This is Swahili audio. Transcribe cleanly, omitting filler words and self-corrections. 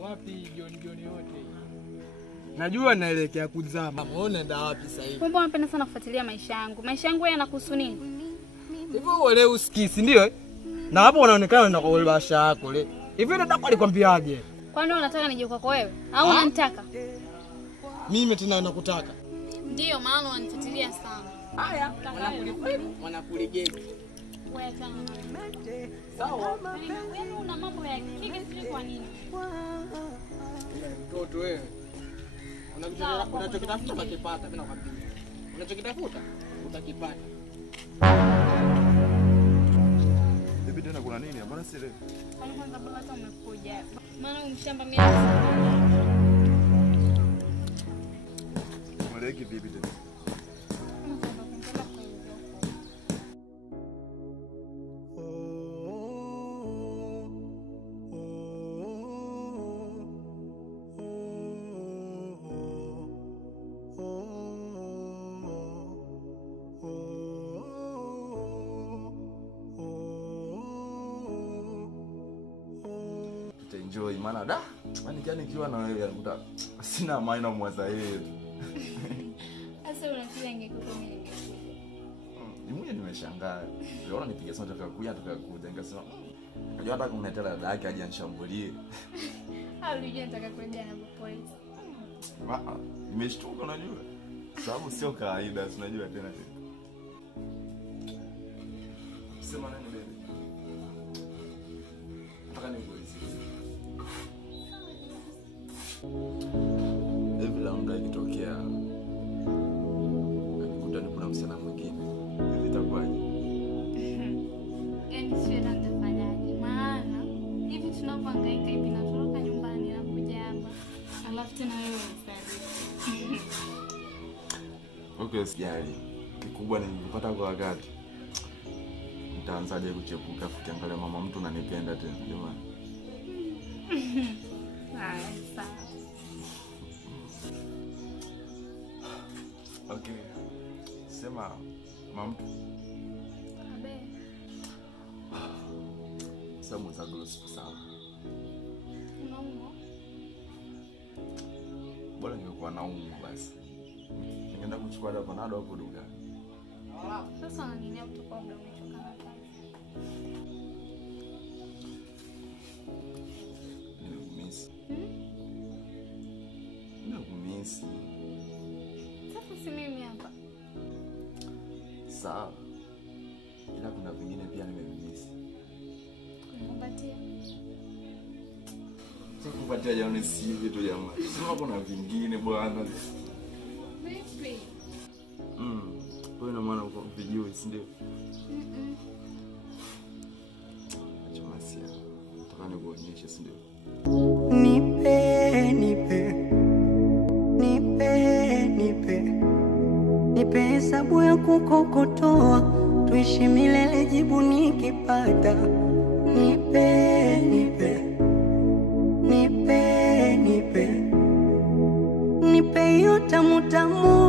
Wapi John yote? Najua naelekea kuzama. Unaona nda wapi sasa hivi? Mbona unapenda sana kufuatilia maisha yangu? Maisha yangu yanakuhusu nini? Hivyo wale usikisi ndio? Na hapo unaonekana na kwa basha yako le. Hivi nataka alikwambiaje? Kwani unataka nije kwako wewe au unanitaka? Mimi tena nakutaka. Ndio maana unanifuatilia sana. Haya, wanakuligeni. Wewe kana. Sawa. Wewe una mambo ya kike sijui kwa nini. Mtoto wewe. Unachokitafuta utakipata, mimi nakwambia. Unachokitafuta utakipata. Bibi tena kuna nini? Mbona si leo? Kwani kwanza baba hata umekuja. Maana umshamba mimi sana. Mweleki bibi tena. Enjoy maana da yani nikiwa na wewe nakuta sina amani na mwaza yeye. Sasa unafikiria ingekuwa mimi Mimi nimeshangaa. Unaona nipiga simu kuja nikasema unajua hata kumletea dada yake aje anishambulie. Alijua nataka kwenda na polisi. Nimeshtuka unajua. Sababu sio kawaida tunajua tena. Sema nani baby? Nataka nikuulize. Hivi la anga ikitokea nikutane kuna msichana mwingine hivi itakuwaje? Yaani sio na nitafanyaje? Maana hivi tunapohangaika hivi natoroka nyumbani na kuja hapa. Alafu tena wewe unasali. Okay, sijali. Kikubwa ni kupata kwa wakati. Nitaanzaje kuchepuka ukiangalia mama mtu ananipenda tena jamani. Sawa. Okay. Sema mama mtu. Abe. Sema za gloss sawa. Unaumwa? Bora ningekuwa naumwa basi. Ningeenda kuchukua dawa panado hapo duka. Sasa unaninia kutoka muda umechoka na kazi. Nimekumiss. Nimekumiss. Sasa si mimi hapa. Sawa. Ila kuna vingine pia nimekumiss. Kumbatia. Sasa kupatia jamani si hivi tu jamani. Sema kuna vingine bwana. Vipi? Wewe na maana uko vijui si ndio? Acha masia. Nataka nikuonyeshe si ndio? Nipe hesabu ya kukokotoa, tuishi milele jibu nikipata. Nipe hiyo tamu tamu